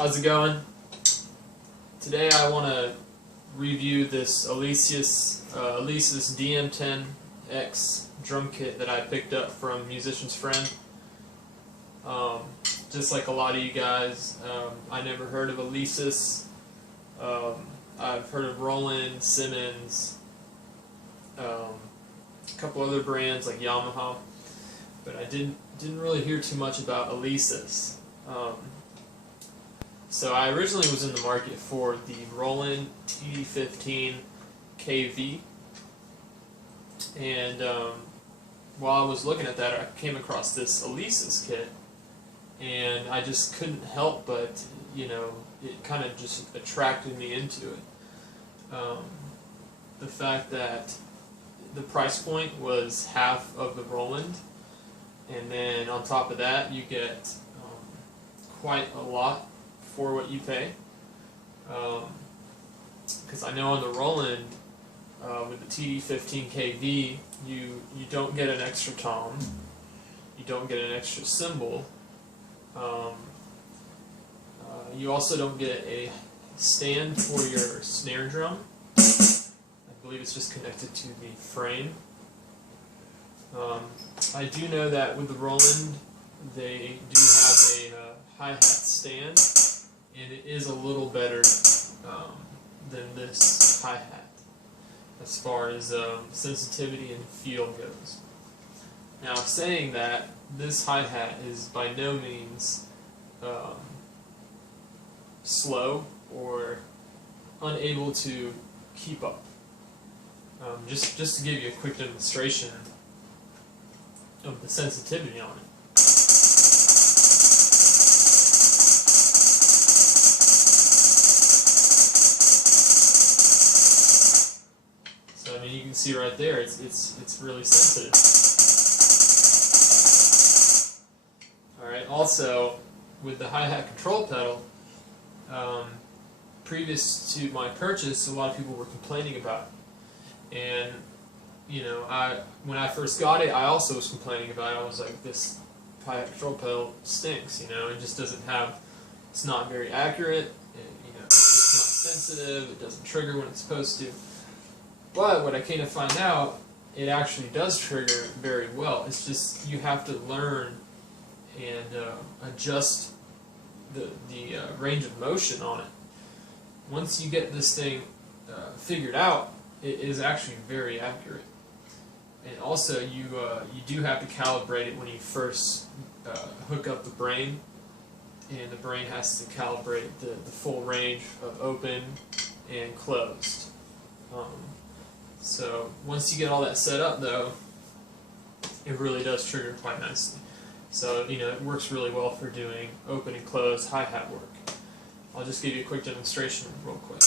How's it going? Today I want to review this Alesis dm10x drum kit that I picked up from Musician's Friend. Just like a lot of you guys, I never heard of Alesis. I've heard of Roland, Simmons, a couple other brands like Yamaha, but I didn't really hear too much about Alesis. So I originally was in the market for the Roland TD15 KV, and while I was looking at that, I came across this Alesis kit, and I just couldn't help but, it kind of just attracted me into it. The fact that the price point was half of the Roland, and then on top of that you get quite a lot for what you pay. Because I know on the Roland, with the TD15 KV, you don't get an extra tom, you don't get an extra cymbal, you also don't get a stand for your snare drum. I believe it's just connected to the frame. I do know that with the Roland they do have a hi-hat stand, and it is a little better than this hi-hat as far as sensitivity and feel goes. Now, saying that, this hi-hat is by no means slow or unable to keep up. Just to give you a quick demonstration of the sensitivity on it. So I mean, you can see right there, it's really sensitive. All right. Also, with the hi-hat control pedal, previous to my purchase, a lot of people were complaining about it, and when I first got it, I also was complaining about it. I was like, this hi-hat control pedal stinks. It just doesn't have. It's not very accurate. It's not sensitive. It doesn't trigger when it's supposed to. But what I came to find out, it actually does trigger very well. It's just you have to learn and adjust the range of motion on it. Once you get this thing figured out, it is actually very accurate. And also, you do have to calibrate it when you first hook up the brain, and the brain has to calibrate the full range of open and closed. So once you get all that set up, though, it really does trigger quite nicely. So it works really well for doing open and closed hi-hat work. I'll just give you a quick demonstration real quick.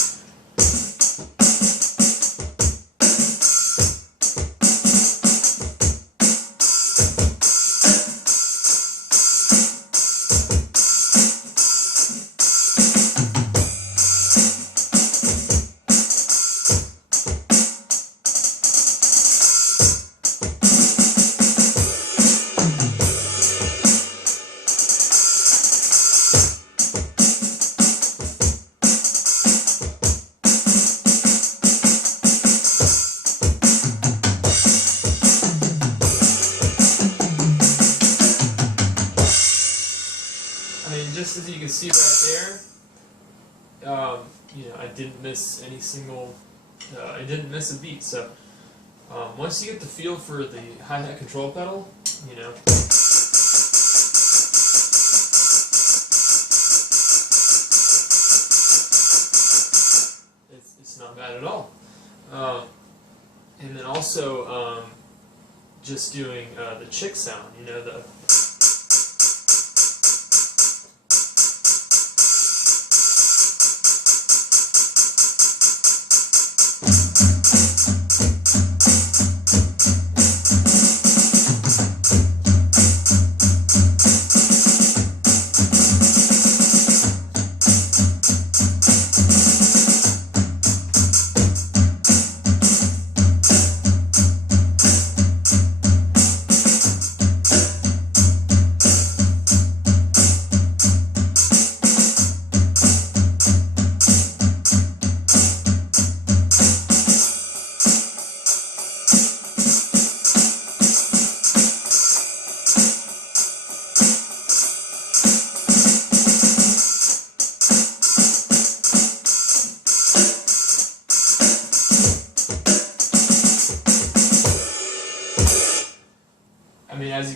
Just as you can see right there, I didn't miss any single, I didn't miss a beat. So once you get the feel for the hi-hat control pedal, it's not bad at all. And then also just doing the chick sound, the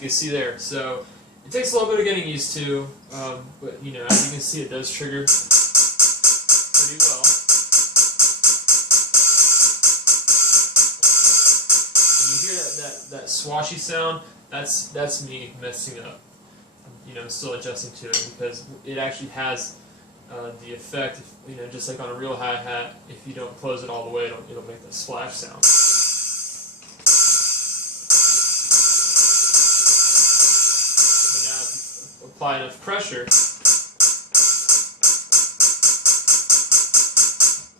can see there. So it takes a little bit of getting used to, but you know, as you can see, it does trigger pretty well. And you hear that swashy sound. That's me messing up. You know, still adjusting to it because it actually has the effect, you know, just like on a real hi-hat, if you don't close it all the way, it'll make that splash sound. But now if you apply enough pressure,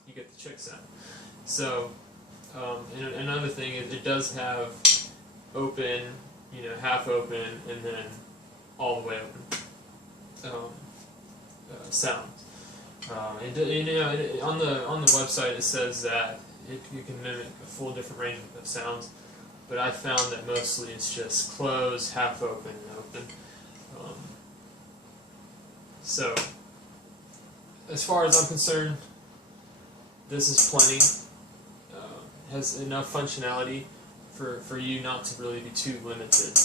you get the chick sound. So, and another thing is it does have open, you know, half open, and then all the way open sounds. And you know, on the website it says that you can mimic a full different range of sounds, but I found that mostly it's just closed, half open, and open. So, as far as I'm concerned, this is plenty. Has enough functionality for you not to really be too limited,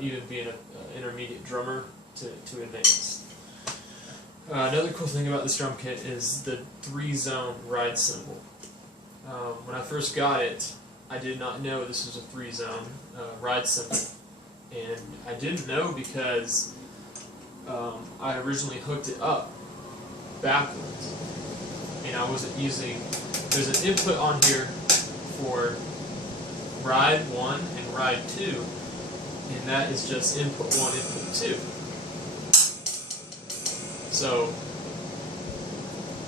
even being an intermediate drummer to advanced. Another cool thing about this drum kit is the 3-zone ride cymbal. When I first got it, I did not know this was a 3-zone ride cymbal, and I didn't know because I originally hooked it up backwards, and I wasn't using. There's an input on here for ride 1 and ride 2, and that is just input 1, input 2. So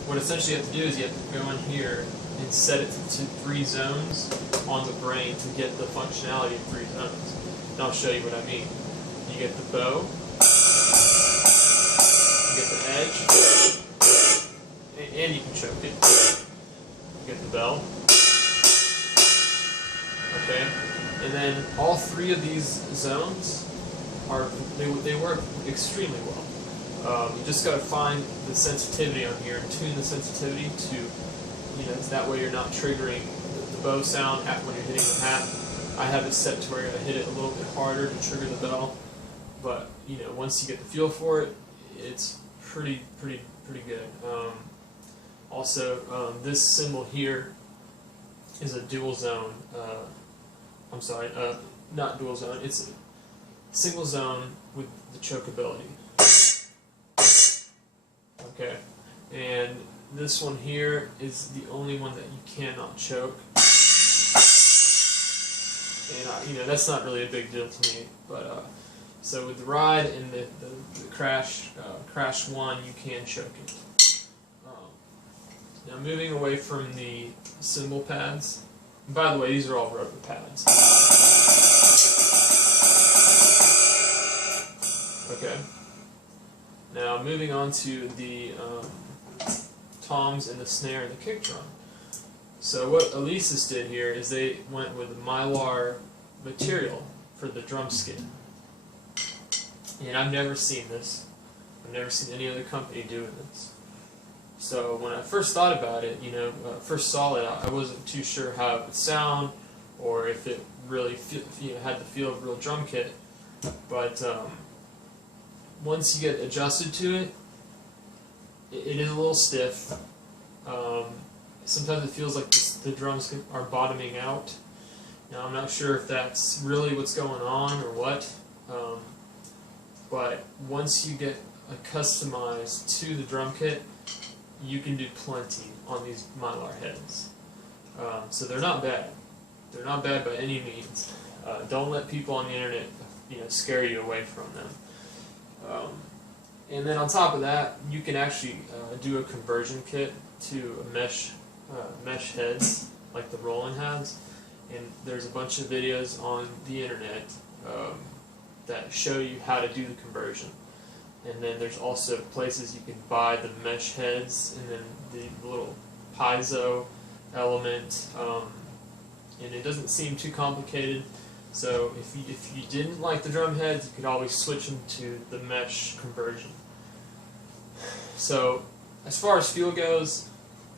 what essentially you have to do is you have to go in here and set it to 3 zones on the brain to get the functionality of 3 zones. And I'll show you what I mean. You get the bow, you get the edge, and you can choke it. You get the bell. Okay, and then all 3 of these zones they work extremely well. You just got to find the sensitivity on here and tune the sensitivity to, you know, that way you're not triggering the bow sound when you're hitting the hat. I have it set to where you're going to hit it a little bit harder to trigger the bell, but you know, once you get the feel for it, it's pretty good. Also, this cymbal here is a dual zone. I'm sorry, not dual zone. It's a single zone with the chokeability. Okay, and this one here is the only one that you cannot choke. And you know, that's not really a big deal to me. But so with the ride and the crash 1, you can choke it. Now moving away from the cymbal pads. And by the way, these are all rubber pads. Okay. Now moving on to the toms and the snare and the kick drum. So what Alesis did here is they went with mylar material for the drum skin. And I've never seen this. I've never seen any other company doing this. So when I first thought about it, you know, first saw it, I wasn't too sure how it would sound or if it really had the feel of a real drum kit. But once you get adjusted to it, it is a little stiff. Sometimes it feels like the drums are bottoming out. Now I'm not sure if that's really what's going on or what, but once you get customized to the drum kit, you can do plenty on these mylar heads. So they're not bad. They're not bad by any means. Don't let people on the internet, you know, scare you away from them. And then on top of that, you can actually do a conversion kit to mesh heads like the Roland has. And there's a bunch of videos on the internet that show you how to do the conversion. And then there's also places you can buy the mesh heads and then the little piezo element. And it doesn't seem too complicated. So if you didn't like the drum heads, you could always switch them to the mesh conversion. So as far as feel goes,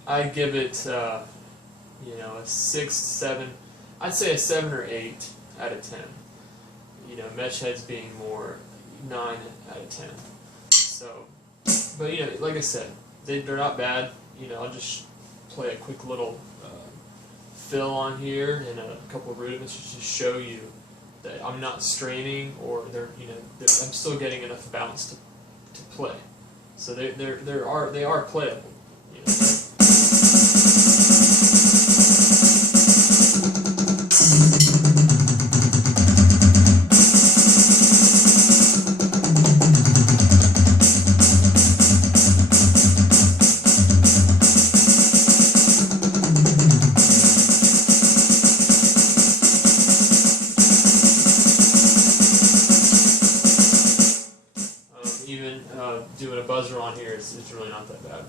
I give it you know, a 6, 7. I'd say a 7 or 8 out of 10. mesh heads being more 9 out of 10. So, but like I said, they're not bad. I'll just play a quick little fill on here and a couple of rudiments just to show you that I'm not straining, or that I'm still getting enough bounce to play. So they are playable. Even doing a buzzer on here is really not that bad.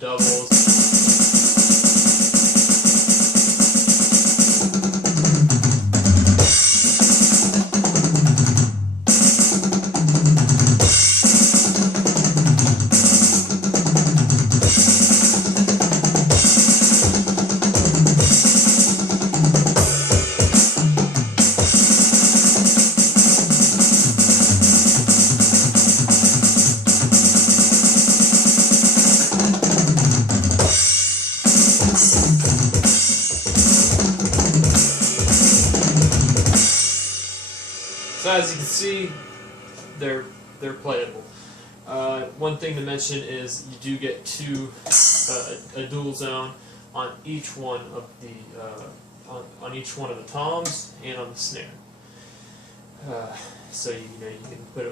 Doubles. So as you can see, they're playable. One thing to mention is you do get a dual zone on each one of the on each one of the toms and on the snare. So you can put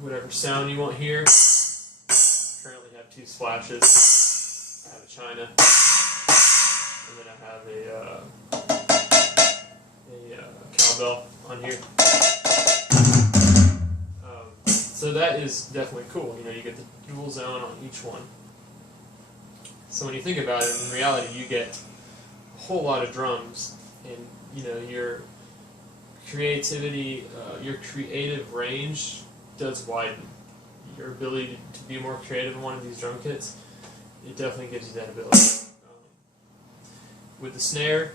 whatever sound you want here. Currently have 2 splashes. I have a China, and then I have a cowbell on here. So that is definitely cool. You get the dual zone on each one. So when you think about it, in reality, you get a whole lot of drums, and your creativity, your creative range does widen. Your ability to be more creative in one of these drum kits, it definitely gives you that ability. With the snare,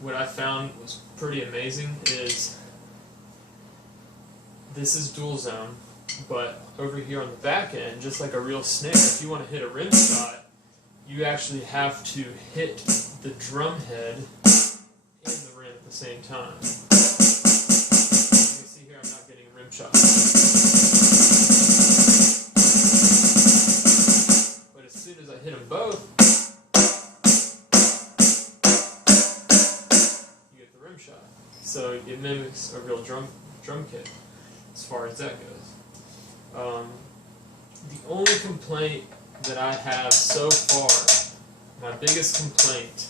what I found was pretty amazing is this is dual zone. But over here on the back end, just like a real snare, if you want to hit a rim shot, you actually have to hit the drum head and the rim at the same time. You can see here I'm not getting a rim shot. But as soon as I hit them both, you get the rim shot. So it mimics a real drum kit as far as that goes. The only complaint that I have so far, my biggest complaint,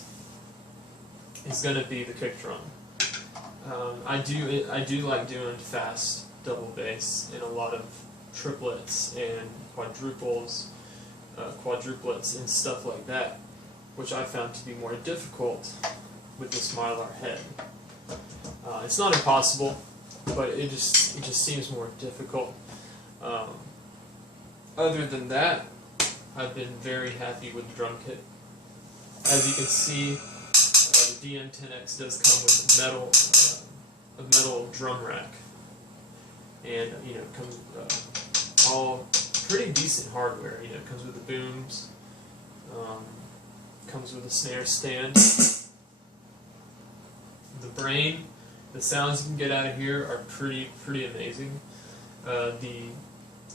is going to be the kick drum. I do like doing fast double bass in a lot of triplets and quadruplets and stuff like that, which I found to be more difficult with this Mylar head. It's not impossible, but it just seems more difficult. Other than that, I've been very happy with the drum kit. As you can see, the dm10x does come with a metal drum rack, and it comes all pretty decent hardware. It comes with the booms, comes with a snare stand, the brain. The sounds you can get out of here are pretty amazing. The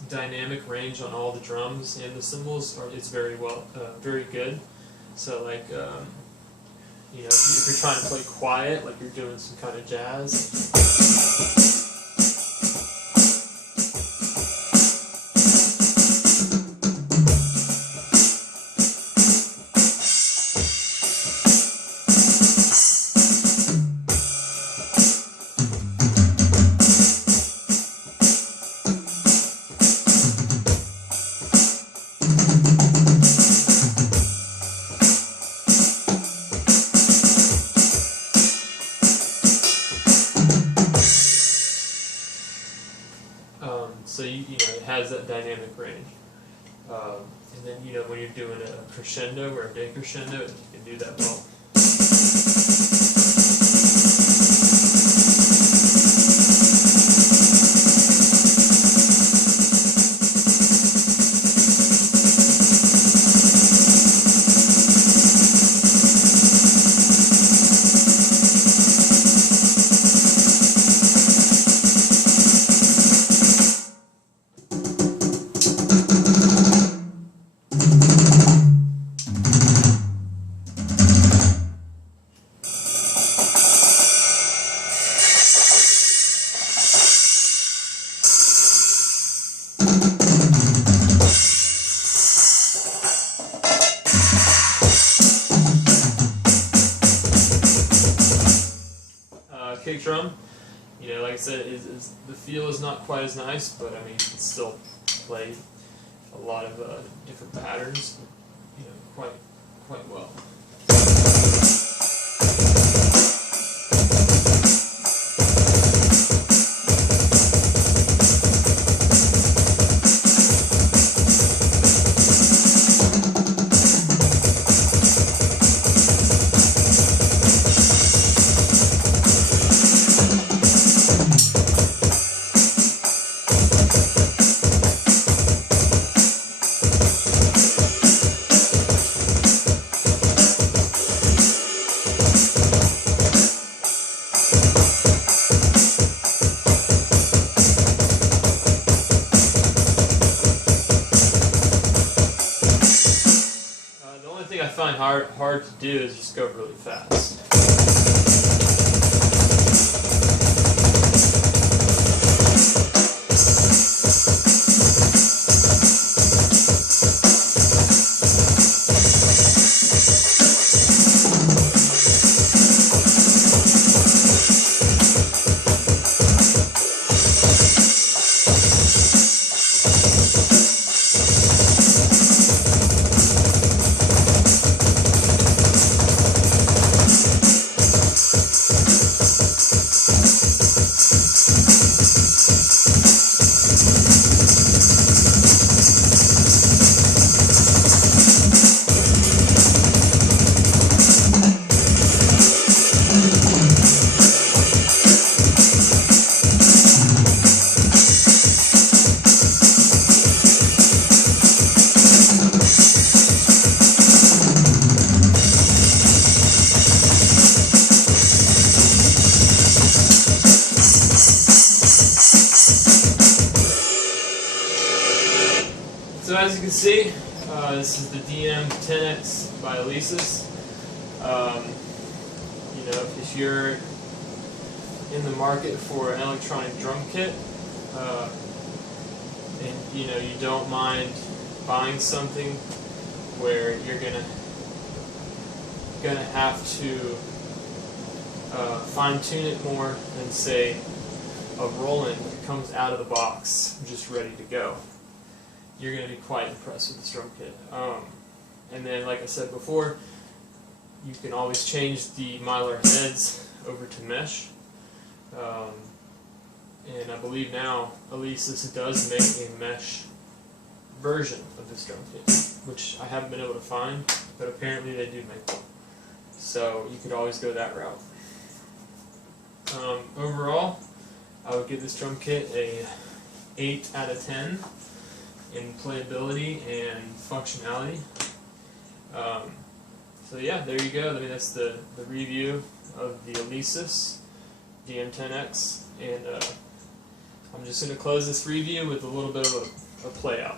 dynamic range on all the drums and the cymbals is very good. So like if you're trying to play quiet, like you're doing some kind of jazz. dynamic range. And then, you know, when you're doing a crescendo or a decrescendo, you can do that well. Kick drum, you know, like I said, the feel is not quite as nice, but I mean, you can still play a lot of different patterns, you know, quite well. I find hard to do is just go really fast. So as you can see, this is the dm10x by Alesis. You know, if you're in the market for an electronic drum kit, and you know you don't mind buying something where you're gonna have to fine tune it more than say a Roland that comes out of the box just ready to go, you're going to be quite impressed with this drum kit. And then, like I said before, you can always change the Mylar heads over to mesh. And I believe now Alesis does make a mesh version of this drum kit, which I haven't been able to find, but apparently they do make one. So you could always go that route. Overall, I would give this drum kit a 8 out of 10 in playability and functionality. So yeah, there you go. I mean, that's the review of the Alesis dm10x, and I'm just going to close this review with a little bit of a play out.